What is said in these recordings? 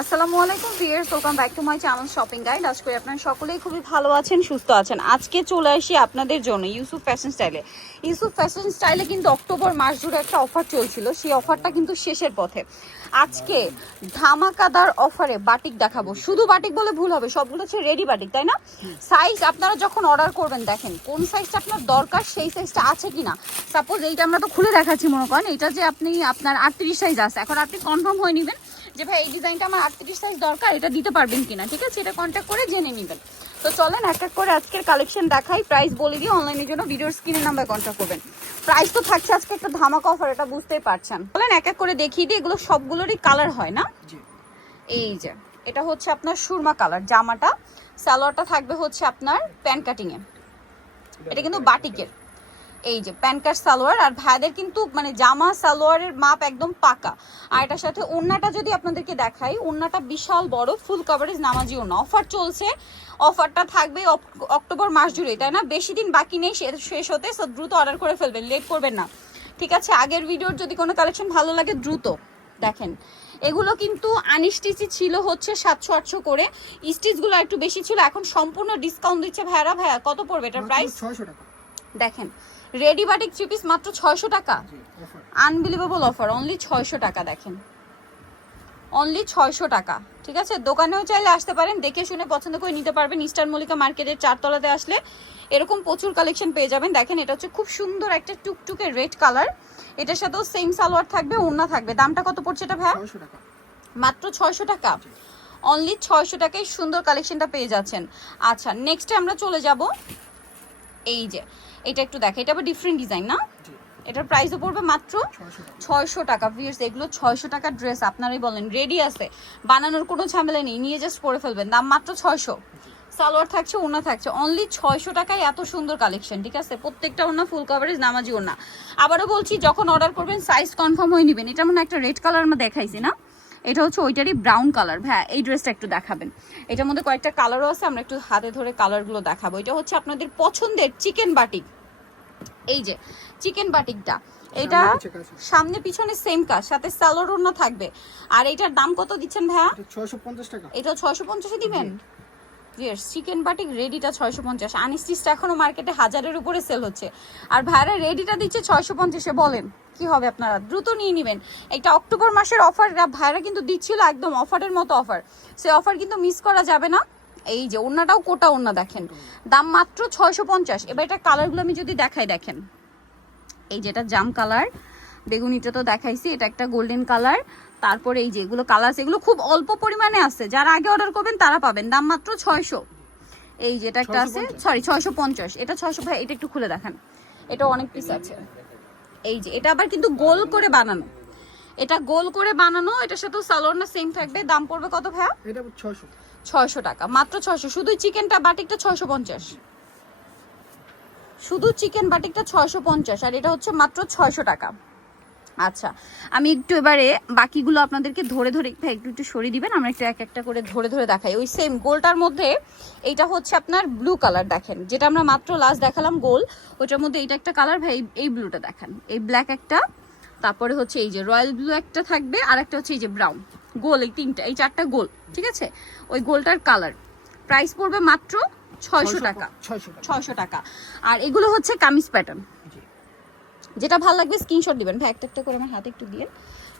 আসসালামু আলাইকুম viewers welcome back to my channel shopping guide আজ করি আপনারা সকলেই খুবই ভালো আছেন, সুস্থ আছেন। আজকে চলে আসি আপনাদের জন্য ইউসুফ ফ্যাশন স্টাইলে ইউসুফ ফ্যাশন স্টাইলে কিন্তু অক্টোবর মাস জুড়ে একটা অফার চলছিল, সেই অফারটা কিন্তু শেষের পথে। আজকে ধামাকাদার অফারে বাটিক দেখাবো। শুধু বাটিক বলে ভুল হবে, সবগুলো হচ্ছে রেডি বাটিক তাই না? সাইজ আপনারা যখন অর্ডার করবেন, দেখেন কোন সাইজটা আপনার দরকার, সেই সাইজটা আছে কিনা। সাপোজ এইটা আমরা তো খুলে দেখাচ্ছি, মনে করেন এটা যে আপনি, আপনার আটত্রিশ সাইজ আছে, এখন আপনি কনফার্ম হয়ে নেবেন যে ভাই এই ডিজাইনটা আমার আটত্রিশ সাইজ দরকার এটা দিতে পারবেন কিনা? ঠিক আছে? এটা কন্ট্যাক্ট করে জেনে নেবেন। তো চলেন এক এক করে আজকের কালেকশন দেখাই প্রাইস বলে দিয়ে অনলাইনের জন্য ভিডিওর স্ক্রিনের নাম্বার কন্ট্যাক্ট করবেন। প্রাইস তো থাকছে আজকে একটা ধামাকা অফার এটা বুঝতেই পারছেন। চলেন এক এক করে দেখিয়ে দিই এগুলো সবগুলোরই কালার হয় না? এই যে এটা হচ্ছে আপনার সুরমা কালার জামাটা সালোয়ারটা থাকবে হচ্ছে আপনার প্যান কাটিং এ। এটা কিন্তু বাটিকের এই যে প্যান কাট সালোয়ার আর ভাইদের কিন্তু মানে জামা সালোয়ারের মাপ একদম পাকা। আর এটার সাথে ওন্নাটা যদি আপনাদেরকে দেখাই ওন্নাটা বিশাল বড় ফুল কভারেজ নামাজি ওন্না অফার চলছে অফারটা থাকবে অক- অক্টোবর মাস জুড়ে তাই না? বেশি দিন বাকি নেই শেষ হতে সো দ্রুত অর্ডার করে ফেলবেন লেট করবেন না। ঠিক আছে? আগের ভিডিওর যদি কোনো কালেকশন ভালো লাগে দ্রুত দেখেন। এগুলো কিন্তু আনস্টিচি ছিল হচ্ছে সাতশো আটশো করে। স্টিচগুলো একটু বেশি ছিল এখন সম্পূর্ণ ডিসকাউন্ট দিচ্ছে ভাইয়ারা ভাইয়া কত পড়বে এটার প্রাইস ছয়শো টাকা। দেখেন রেডি বাটিক থ্রি পিস মাত্র ছয়শো টাকা। আনবিলিভেবল অফার অনলি ছয়শো টাকা দেখেন। অনলি ছয়শো টাকা ঠিক আছে? দোকানেও চাইলে আসতে পারেন দেখে শুনে পছন্দ করে নিতে পারবেন। ইস্টার মল্লিকা মার্কেটের চারতলাতে আসলে এরকম প্রচুর কালেকশন পেয়ে যাবেন। দেখেন এটা হচ্ছে খুব সুন্দর একটা টুকটুকে রেড কালার এটার সাথেও সেম সালোয়ার থাকবে ওড়না থাকবে। দামটা কত পড়ছে এটা ভাই মাত্র ছয়শো টাকা। অনলি ছয়শো টাকায় সুন্দর কালেকশনটা পেয়ে যাচ্ছেন। আচ্ছা নেক্সটে আমরা চলে যাব। এই যে এটা একটু দেখে। এটা আবার ডিফারেন্ট ডিজাইন না? এটার প্রাইসও পড়বে মাত্র ছয়শো টাকা। ভিউয়ার্স এগুলো ছয়শো টাকার ড্রেস আপনারাই বলেন রেডি আছে। বানানোর কোনো ঝামেলা নেই নিয়ে জাস্ট পরে ফেলবেন। দাম মাত্র ছয়শো। সালোয়ার থাকছে ওনা থাকছে। অনলি ছয়শো টাকায় এত সুন্দর কালেকশন ঠিক আছে? প্রত্যেকটা ওনা ফুল কভারেজ নামাজি ওনা আবারও বলছি যখন অর্ডার করবেন সাইজ কনফার্ম হয়ে নেবেন। এটা মনে হয় একটা রেড কালার আমরা দেখাইছি না? এটা হচ্ছে ওইটারই ব্রাউন কালার হ্যাঁ এই ড্রেসটা একটু দেখাবেন। এটার মধ্যে কয়েকটা কালারও আছে আমরা একটু হাতে ধরে কালারগুলো দেখাবো। এটা হচ্ছে আপনাদের পছন্দের চিকেন বাটিক এই যে চিকেন বাটিকটা এটা সামনে আছে। সামনে পিছনে সেম কাজ সাথে স্যালোর থাকবে। আর এটার দাম কত দিচ্ছেন ভাইয়া? ছয়শো পঞ্চাশ টাকা। এটা ছয়শো পঞ্চাশে দিবেন? ইয়েস চিকেন বাটিক রেডিটা ছয়শো পঞ্চাশ। আনস্টিচটা এখনও মার্কেটে হাজারের উপরে সেল হচ্ছে। আর ভাইরা রেডিটা দিচ্ছে ছয়শো পঞ্চাশে, বলেন। কি হবে আপনারা? দ্রুত নিয়ে নেবেন। এটা অক্টোবর মাসের অফার ভাইরা কিন্তু দিচ্ছিল একদম অফারের মতো অফার সেই অফার কিন্তু মিস করা যাবে না। এই যে, ওড়নাটাও কোটা ওড়না, দেখেন। দাম মাত্র ছয়শো পঞ্চাশ। এবার এটা কালারগুলো আমি যদি দেখাই, দেখেন। এই যেটা জাম কালার বেগুনিটা তো দেখাইছি এটা একটা গোল্ডেন কালার তারপরে এই যে এগুলো কালার এগুলো খুব অল্প পরিমাণে আছে। যারা আগে অর্ডার করবেন তারা পাবেন। দাম মাত্র ছয়শো। এই যেটা একটা আছে সরি ছয়শো পঞ্চাশ। এটা ছয়শো ভাই এটা একটু খুলে দেখান। এটা অনেক পিস আছে। এই যে এটা আবার কিন্তু গোল করে বানানো। এটা গোল করে বানানো এটার সাথেও সালোয়ার না সেম থাকবে। দাম পড়বে কত ভাইয়া? এটা টাকা মাত্র ছয়শো। শুধু চিকেনটা বাটিকটা ছয়শো পঞ্চাশ। শুধু চিকেন বাটিকটা ছয়শো পঞ্চাশ আর এটা হচ্ছে মাত্র ছয়শো টাকা। আচ্ছা আমি একটু এবারে বাকিগুলো আপনাদেরকে ধরে ধরে একটু একটু সরিয়ে দিবেন? আমরা একটু এক একটা করে ধরে ধরে দেখাই। ওই সেম গোলটার মধ্যে এইটা হচ্ছে আপনার ব্লু কালার দেখেন। যেটা আমরা মাত্র লাস্ট দেখালাম গোল ওটার মধ্যে এইটা একটা কালার ভাই এই- ব্লুটা দেখেন। এই ব্ল্যাক একটা তারপরে হচ্ছে এই যে রয়্যাল ব্লু একটা থাকবে আর একটা হচ্ছে এই যে ব্রাউন গোল এই তিনটা এই চারটা গোল ঠিক আছে? ওই গোলটার কালার প্রাইস পড়বে মাত্র ছয়শো টাকা। ছয়শো টাকা। টাকা। আর এগুলো হচ্ছে কামিজ প্যাটার্ন যেটা ভালো লাগবে স্ক্রিনশট দিবেন। ভাই একটা একটা করে আমার হাতে একটু দিয়ে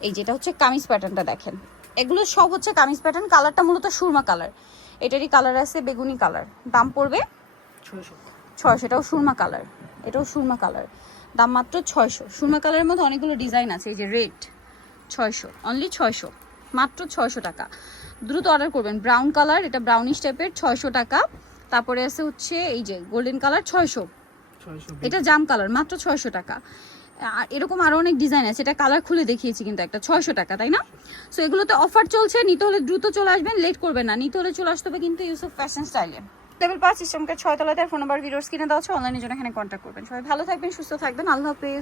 এই যেটা হচ্ছে কামিজ প্যাটার্নটা দেখেন। এগুলো সব হচ্ছে কামিজ প্যাটার্ন কালারটা মূলত সুরমা কালার। এটারই কালার আছে বেগুনি কালার দাম পড়বে ছয়শো। ছয়শো। এটাও সুরমা কালার এটাও সুরমা কালার দাম মাত্র ছয়শো। সুরমা কালারের মধ্যে অনেকগুলো ডিজাইন আছে। এই যে রেড ছয়শো। অনলি ছয়শো। মাত্র ছয়শো টাকা। দ্রুত অর্ডার করবেন। ব্রাউন কালার এটা ব্রাউনিশ টাইপের ছয়শো টাকা। তারপরে আছে হচ্ছে এই যে গোল্ডেন কালার ছয়শো। এটা জাম কালার মাত্র ছয়শো টাকা। আর এরকম আরও অনেক ডিজাইন আছে এটা কালার খুলে দেখিয়েছি কিন্তু একটা ছয়শো টাকা তাই না? সো এগুলোতে অফার চলছে নিতে হলে দ্রুত চলে আসবেন লেট করবেন না নিতে হলে চলে আসতে হবে কিন্তু ইউসুফ ফ্যাশন স্টাইলে লেভেল পাঁচ সিস্টেমকে ছয় তলাতে ফোন নাম্বার ভিডিওস কিনে দেওয়া হচ্ছে অনলাইনের জন্য এখানে কন্ট্যাক্ট করবেন। সবাই ভালো থাকবেন সুস্থ থাকবেন আল্লাহ হাফেজ।